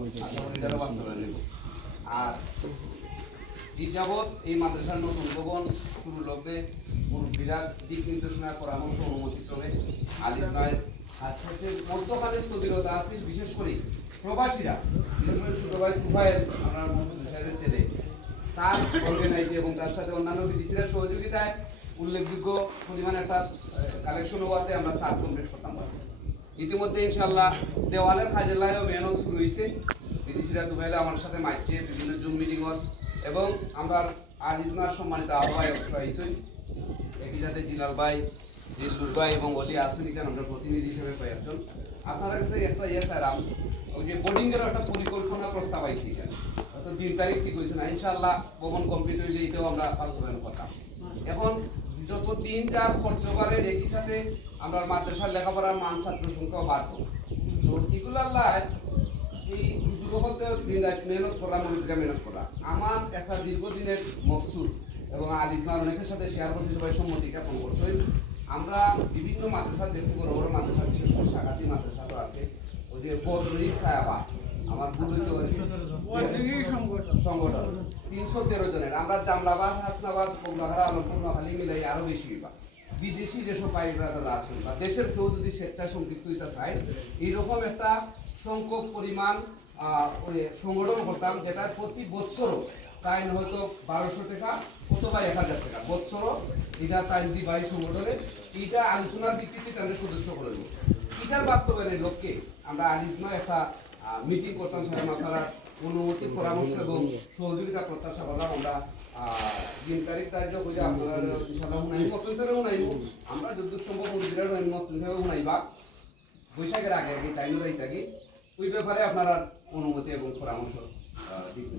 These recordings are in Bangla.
আশা করি যারা বাস্তবায়ন নেব। আর যাবৎ এই মাদ্রাসার নতুন ভবন শুরু লগ্নে মুরব্বীরা দিক নির্দেশনার পরামর্শ অনুমতি ক্রমে আলিফ নয় আজকে মধ্যকালে স্থবিরতা আছে, বিশেষ করে প্রবাসীরা, বিশেষ করে ছোট ভাই তুফাইল আমার মহম্মদ সাহেবের ছেলে, তার অর্গানাইজ এবং তার সাথে অন্যান্য বিদেশিরা সহযোগিতায় উল্লেখযোগ্য পরিমাণ একটা কালেকশন হওয়াতে আমরা 7 কমপ্লিট করতাম পারছি। ইতিমধ্যে ইনশাআল্লাহ দেওয়ালের খাজেলায়ও মেহনত শুরু হয়েছে, বিদেশিরা দুবাইলে আমার সাথে মারছে বিভিন্ন জুম মিটিংত, এবং আমরা আলিজমার সম্মানিত আহ্বায়ক হয়েছেন একই সাথে জিলাল ভাই, জিল্লুর ভাই এবং অলি আসুনিকান আমরা প্রতিনিধি হিসেবে কয়েকজন। আপনার কাছে একটা স্যার ওই যে বোর্ডিংয়ের একটা পরিকল্পনা প্রস্তাব আইছি, এখানে অত 3 তারিখ ঠিক হয়েছে না, ইনশাআল্লাহ ভবন কমপ্লিট হইলে এটাও আমরা বাস্তবায়ন করতাম। এখন যত দিন যার খরচ করে একই সাথে আমরা মাদ্রাসার লেখাপড়ার মান ছাত্র সংখ্যাও বাড়বো। তো এগুলো এই যুবকতে দিন রাত মেহনত করা, মনিটরা মেহনত করা আমার একটা দীর্ঘদিনের মকসুদ, এবং আলিফার অনেকের সাথে শেয়ার করতে সবাই সম্মতি জ্ঞাপন করছেন। আমরা বিভিন্ন মাদ্রাসা, দেশে বড় বড় মাদ্রাসা, বিশেষ করে সাগাতি মাদ্রাসা তো আছে, ওই যে বদরি সায়াবা আমার সংগঠন 313 জনের, আমরা জামলাবাদ, হাসনাবাদ, কমলাহারা, আলমপুরখালী মিলাই আরো বেশি হইবা। বিদেশি যেসব ভাই ব্রাদাররা আসুন বা দেশের কেউ যদি স্বেচ্ছায় সম্পৃক্ত হইতে চায়, এইরকম একটা সংখ্যক পরিমাণ সংগঠন করতাম, যেটা প্রতি বছরও তাই হয়তো 1200 টাকা অথবা 1000 টাকা বছরও এটা তাই দিবাই সংগঠনে এইটা আলোচনার ভিত্তিতে তাদের সদস্য করে নেব। এটার বাস্তবায়নের লক্ষ্যে আমরা আলিজমা একটা মিটিং করতাম, সেখানে আপনারা অনুমতি, পরামর্শ এবং সহযোগিতা প্রত্যাশা করলাম। আমরা 3 তারিখ বুঝে আপনারা ইনশাআল্লাহ উনাইব, আমরা যদ্দূর সম্ভব উনাইবা বৈশাখের আগে আগে চাইল যাই থাকি, ওই ব্যাপারে আপনারা অনুমতি এবং পরামর্শ দিতে।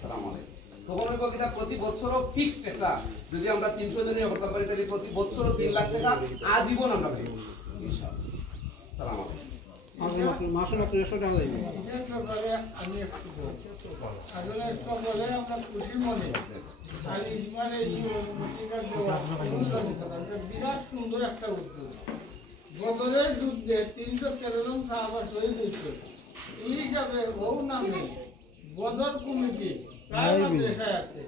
সালাম আলাইকুম। তখন ওই বকিটা প্রতি বছরও ফিক্সড একটা, যদি আমরা 300 জনের করতে পারি তাহলে প্রতি বছরও 3 লাখ টাকা আজীবন আমরা পাই ইনশাআল্লাহ। সালাম আলাইকুম। মাসুল আপনি 100 টাকা দিবেন। আমি একটু আসলে সকলে আমরা খুশি মনে আলিজমার এই অনুমতিটা দেওয়া বিরাট সুন্দর একটা উদ্যোগ। বদরের যুদ্ধে 313 জন সাহাবা শহীদ হয়েছে, এই হিসাবে ও নামে বদর কমিটি মাদ্রাসায় আছে।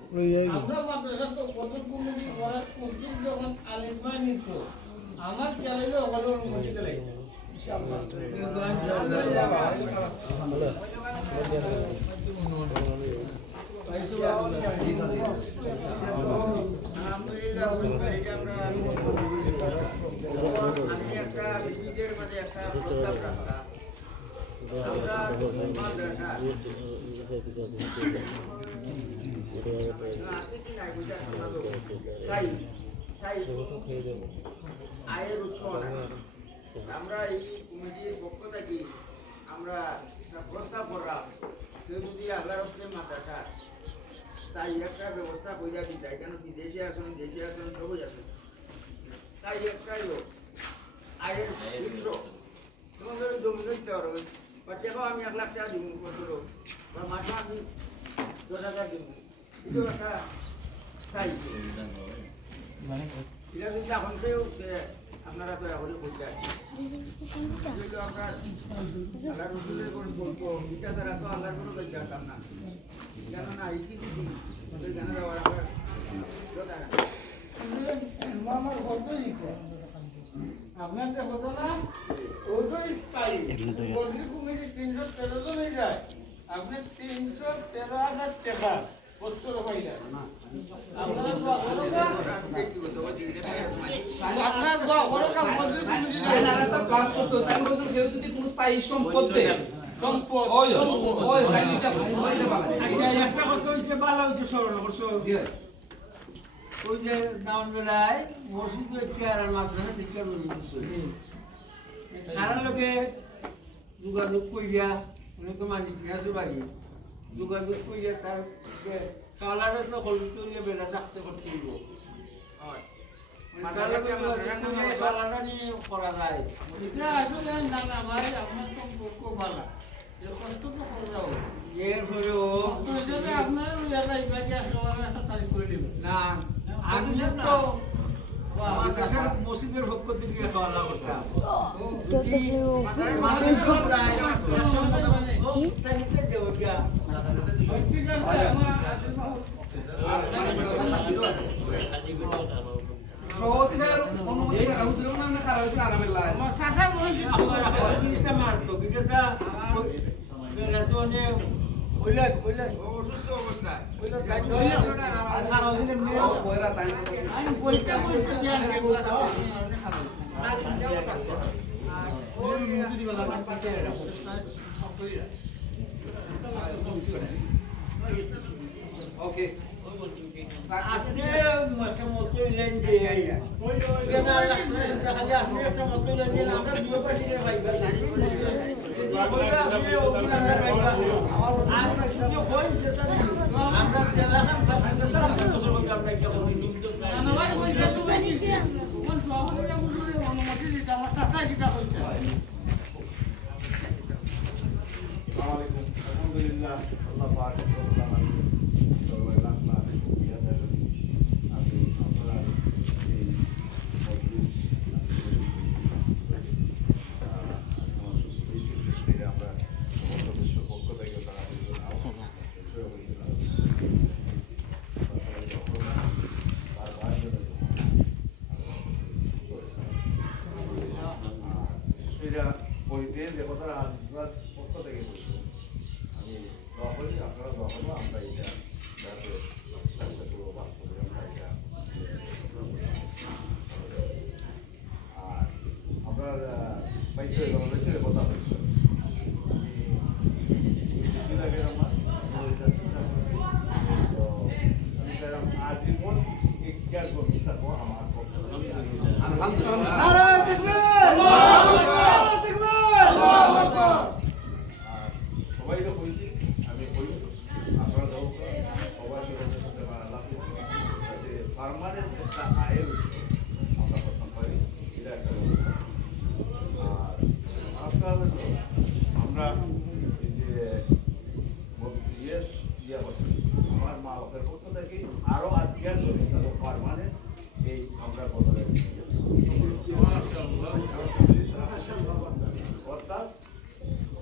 আমরা মাদ্রাসা তো বদর কমিটি করার উদ্যোগ যখন আলিজমা নিত, আমার চ্যালেঞ্জে ওখানে অনুমতি দেয় আয়ের উৎস। আমরা এই কমিটির পক্ষ থেকে আমরা প্রস্তাব করলাম, কেউ যদি আল্লাহর হস্তে মাদ্রাসা তাই একটা ব্যবস্থা করে দিতে, কেন বিদেশে আসুন দেশে আসুন সবই আসুন, তাই একটাই হোক আয়ের উৎস। তোমাদের জমি দিতে পারবে বা টেকাও আমি 1 লাখ টাকা দিব বছর, বা মাসে আমি 10,000 দিব, এটাও একটা স্থায়ী। এটা যদি এখন কেউ আপনারা দয়া করে বলতে আমরা আল্লাহ রসুলের করে বলবো, এটা ছাড়া তো আল্লাহর কোনো কাজ জানতাম না, কেননা এই কি জানা যাওয়ার আমার হতোই আপনার যে হতো না ওটাই স্থায়ী। বদলি কমিটি 313 জন হয়ে যায়, আপনি 313,000 টাকা বছর হয়ে যায়। আপনার সম্পদ একটা কথা হচ্ছে ভালো হচ্ছে স্মরণ করছো, ওই যে ডাউনবেলায় মসজিদের চেয়ারের মাধ্যমে দীক্ষা কারণ লোকে যোগাযোগ করিয়া অনেক মালিক আছে বাড়ি যোগাযোগ করিয়া তার কালারে তো হলুদ বেড়া থাকতে করতে দিব, কালারটা নিয়ে করা যায়। এটা আসলে না না ভাই আপনার সম্পর্ক ভালো, কষ্ট তো করা এর হলেও আপনার একটা তারিখ করে দেবেন না। আমি তো আমার কাছে মসজিদের পক্ষ থেকে খাওয়া দাওয়া করতাম। আছে আমার আর মানে বেটা হাতিরও আছে সহজ জায়গার অনুমতি ছাড়া হুজুরেও না খারাপ হয়েছে আরামের লাগে আমার শাখা মনে জিনিসটা মারতো বিটা বেলা তো অনেক ওইলা অসুস্থ অবস্থায় ওইলা দায়িত্ব আর খারাপ দিলে নিয়ে পয়রা তাই আমি বলতে বলতে জ্ঞান কে বলতা না যাও থাকতো আর ওই যদি বলা না পাতে রাখো ওকে আপনি একটা মতো লেন দিয়ে আইয়া কেনা লাগবে তাহলে আপনি একটা মতো লেন দিয়ে আমরা দুটো পার্টি নিয়ে ভাইবা বলরা আপনি ওগুলা না ভাইবা আর কিছু কোন যেসা আমরা জেলা খান সাথে সাথে বছর বছর আমরা কি করি না ভাই ওই তো কি কোন সভাপতি বললে অনুমতি দিতে আমার টাকা কিটা হইছে আলহামদুলিল্লাহ আল্লাহ পাক রব্বুল আলামিন সবাই লাখ লাখ শুকরিয়া আদায় করি আমি আপনার এই মজলিস আমরা সদস্য পক্ষ থেকে তারা সেটা বইতে যে কথাটা আজ পক্ষ থেকে বলছি আমি দোয়া করি আপনারা দোয়া করবো আমরা এটা যাতে বাস্তবে আমরা এটা আর আপনার পাইছে কথা হয়েছে আমি লাগে আমার তো আমি চাইলাম আজীবন ইজ্ঞান করি থাকবো আমার পক্ষ থেকে আলহামদুলিল্লাহ সবাই তো কইছি আমি কই আপনারা যাও সবাই সাথে আল্লাহ যে পার্মানেন্ট একটা আয়ের উৎস আমরা প্রথম পাই এটা একটা ব্যবস্থা আর আপনার আমরা এই যে আমার মা বাপের পক্ষ থেকে আরো আজকের করি তাদের পার্মানেন্ট এই আমরা বদলে অর্থাৎ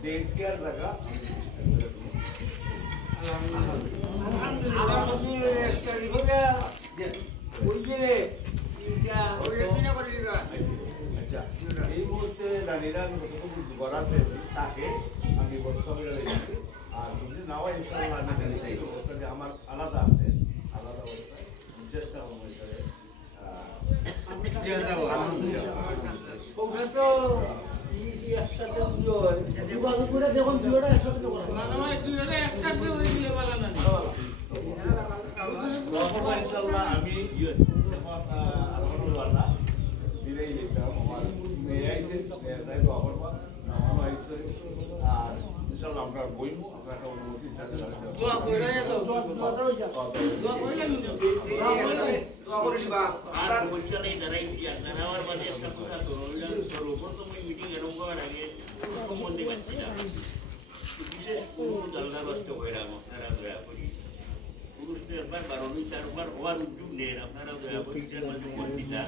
ডেট কেয়ার জায়গা আমার হুজুর স্টাডি করে ওই যে এটা ওই দিনে করে দিবা আচ্ছা এই মুহূর্তে দাঁড়িয়ে আমি যতটুকু গড়াতে তাকে আমি বর্তমানে লেগেছি আর যদি নাও ইনশাআল্লাহ আমি জানি অবস্থাটা আমার আলাদা আছে আলাদা অবস্থায় চেষ্টা অনুযায়ী ওখানে তো একসাথে যোগাযোগ করে দেখুন দুটোটা একসাথে করা দুটোটা একসাথে হয়ে গিয়ে বলা না ইনশাআল্লাহ আমি আলহামদুলিল্লাহ দিলেই লিখতাম আমার মেয়ে আইছে তাই তো আমার নামানো আইছে আর ইনশাআল্লাহ আমরা বইমু আমরা একটা অনুমতি চাইতে দোয়া কইরা দাও দোয়া কইরা দোয়া করে দিবা আর বলছালে দাঁড়াই দিয়া দাঁড়াবার মানে একটা কথা তো রইলাম সর্বপ্রথম এই মিটিং এরকম করার আগে সম্বন্ধে পাচ্ছিলাম বিশেষ কোনো জানলা নষ্ট হয়ে রাম আপনারা দয়া করি পুরুষদের একবার 12-4 হওয়ার উদ্যোগ নেন আপনারা দয়া করি মাঝে মন্দিরা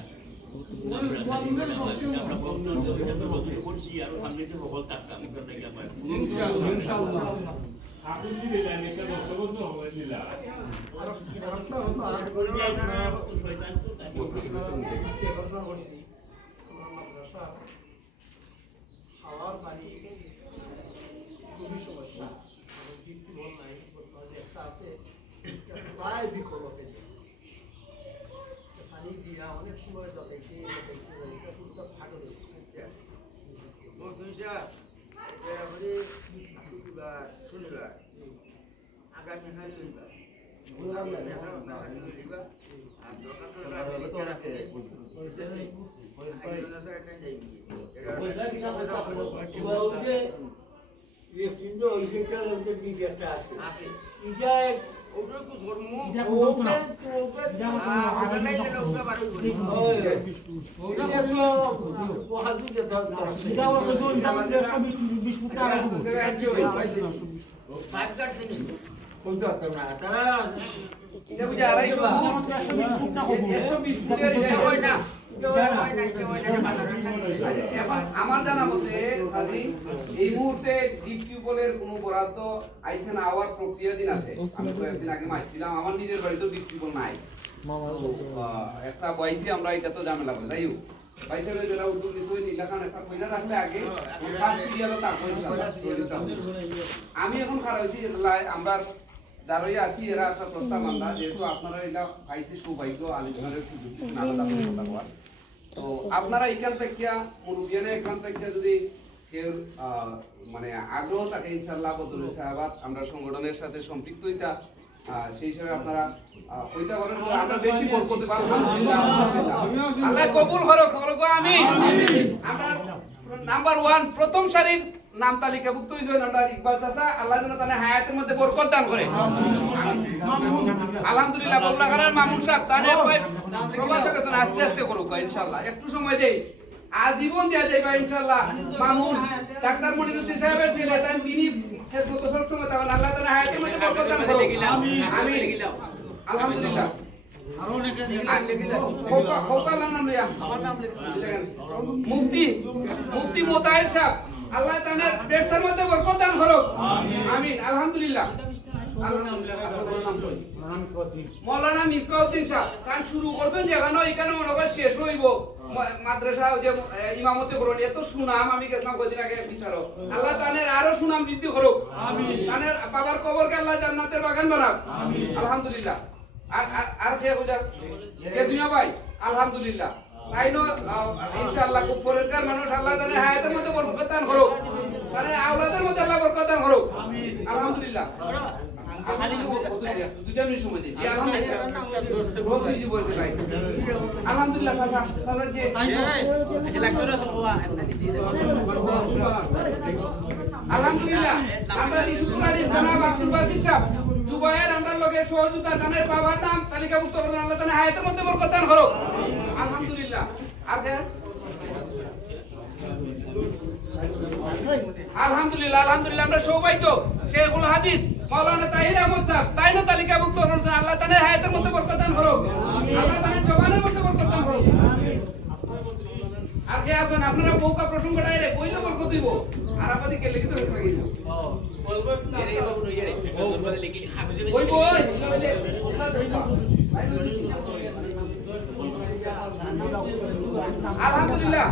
আমরা বক্তব্য করছি আরো সামনে যে সকল থাকতাম আমার ইনশাআল্লাহ ঠাকুর দিলে জানি কেন বক্তব্য হবে দিলা খাওয়ার পানি খুবই সমস্যা একটা আছে প্রায় বিকল পানি দিয়া অনেক সময় যাতাইতে ফাটে শনিবার আগামীকাল লইবা এটা বুঝে 250 120 ফুটের এখন আমার জানা মতে সাদি এই মুহূর্তে ডিপ টিউবওয়েলের কোনো বরাদ্দ আইছে না, আওয়ার প্রক্রিয়াধীন আছে। আমি তো একদিন আগে মারছিলাম, আমার নিজের বাড়িতেও ডিপ টিউবওয়েল নাই। একটা বয়সী আমরা এটা তো ঝামেলা করে যাই হোক বাইসের যারা উদ্যোগ নিচ্ছে ওই নীলাখান একটা কইরা রাখলে আগে ফার্স্ট সিরিয়ালও তা আমি এখন খারাপ হয়েছি আমরা যারাই আছি এরা একটা প্রস্তাব আমরা যেহেতু আপনারা এটা পাইছি সৌভাগ্য আলোচনার সুযোগ দিচ্ছেন আলাদা করে কথা বলার, তো আপনারা এখান থেকে মুরব্বিয়ানে এখান থেকে যদি কেউ মানে আগ্রহ থাকে ইনশাআল্লাহ বদল সাহাবাত আমরা সংগঠনের সাথে সম্পৃক্ত এটা সেই হিসাবে আপনারা কইতে পারেন তো আমরা বেশি বরকত পাবো আলহামদুলিল্লাহ। আল্লাহ কবুল করুক আমিন। আমরা নাম্বার 1 প্রথম সারির নাম তালিকাভুক্ত হইছেন আমরা ইকবাল চাচা, আল্লাহ যেন তার হায়াতের মধ্যে বরকত দান করে আলহামদুলিল্লাহ। বগলাখানার মামুন সাহেব তাদের প্রবাসে গেছেন, আস্তে আস্তে করুক ইনশাআল্লাহ, একটু সময় দেই আজীবন দেয়া যাইবা ইনশাআল্লাহ। মামুন ডাক্তার মনিরুদ্দিন সাহেবের ছেলে তাই তিনি খেদমত সব সময় তখন আল্লাহ তাআলা হায়াতের মধ্যে বরকত দান করুক আমিন আলহামদুলিল্লাহ। আরো অনেকটা আমার নাম লিখে মুফতি মোতাহির সাহেব, আল্লাহ তাআলার ব্যবসার মধ্যে বরকত দান করুক আমিন আলহামদুলিল্লাহ। মৌলানা মিসবাউদ্দিন সাহেব কান শুরু করছেন যেখানে এখানে মনে হয় শেষ হইব মাদ্রাসা যে ইমামতি করুন, এত সুনাম আমি গেছিলাম কদিন আগে বিচারক, আল্লাহ তাআলার আরো সুনাম বৃদ্ধি করুক তানের বাবার কবরকে আল্লাহ জান্নাতের বাগান বানাক আলহামদুলিল্লাহ। আর কে বুঝার কে দুনিয়া ভাই আলহামদুলিল্লাহ তাইনো ইনশাআল্লাহ খুব পরিষ্কার মানুষ, আল্লাহ তাআলা হায়াতের মধ্যে বরকত দান করুক, তারে আওলাদের মধ্যে আল্লাহ বরকত দান করুক আলহামদুলিল্লাহ। দুইটা মিনিট সময় দিই আলহামদুলিল্লাহ। চাচা চাচা যে আলহামদুলিল্লাহ আমরা শুক্রবারে জনাব আব্দুল বাসির সাহেব দুবাইয়ের আমরা লগে সহযোগিতা দানের বাবার নাম তালিকাভুক্ত করলেন, আল্লাহ তাআলা হায়াতের মধ্যে বরকত দান করুক আলহামদুলিল্লাহ। আর আলহামদুলিল্লাহ আলহামদুলিল্লাহ আমরা সৌভাগ্য শেখুল হাদিস মাওলানা তাহির আহমদ সাহেব তাইনো তালিকাভুক্ত করলেন, আল্লাহ তাআলা হায়াতের মধ্যে বরকত দান করুক আল্লাহ তাআলা জবানের মধ্যে বরকত দান করুক। আর কে আছেন আপনারা বউকা প্রসঙ্গটা এরে কইলে বরকত দিব আর আমাদের কে লিখিত হয়েছে নাকি ওই বই আলহামদুলিল্লাহ